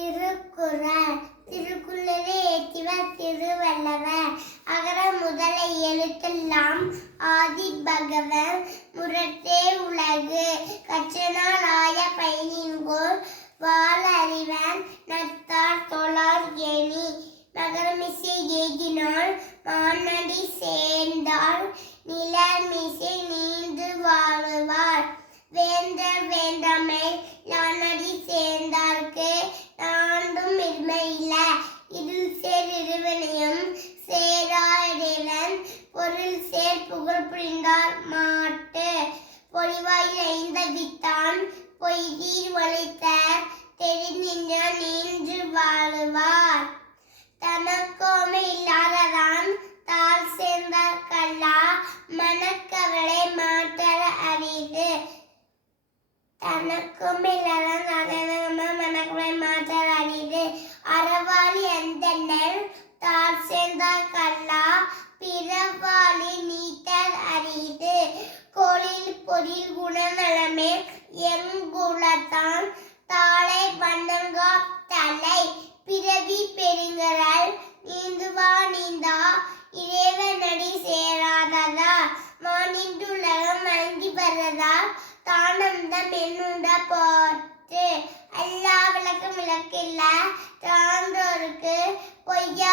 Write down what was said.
திருக்குறள். திருக்குள்ளரே ஏற்றிவர் திருவல்லவர் அகர முதல எழுத்தெல்லாம் ஆதி பகவன் முரட்டே உலகு. கற்றனால் ஆய பயனின்கோர் வாழ அறிவன் நத்தார் தொழார் ஏணி. நகரமிசை ஏகினாள் மானடி சேர்ந்தாள். நிலமிசை நீந்து வாழுவார் வேந்தர் வேண்டாமை யானடி பொருள் சேர் புகழ் புரிந்தார் மாட்டு. பொலிவாயில் ஐந்த வித்தான் பொய்தீர் வளைத்த தெரிந்த நின்று வாழுவார். தனக்கோமை இல்லாததான் தாழ் சேர்ந்தார் கல்லா. மனக்கவலை மாற்ற அறிது தனக்கும் இல்லாதான் அதனமா மனக்கவலை மாற்ற அறிது குணநலமே எங்குளத்தான் தாளை வண்ணங்கா தலை பிறவி பெருங்கரல் நீந்துவா நீந்தா இறைவனடி சேராததா? மானின்றுலகம் மயங்கி வர்றதா? தானந்தம் என்னுண்ட போட்டு எல்லா விளக்கும் விளக்கில்ல. தாந்தோருக்கு பொய்யா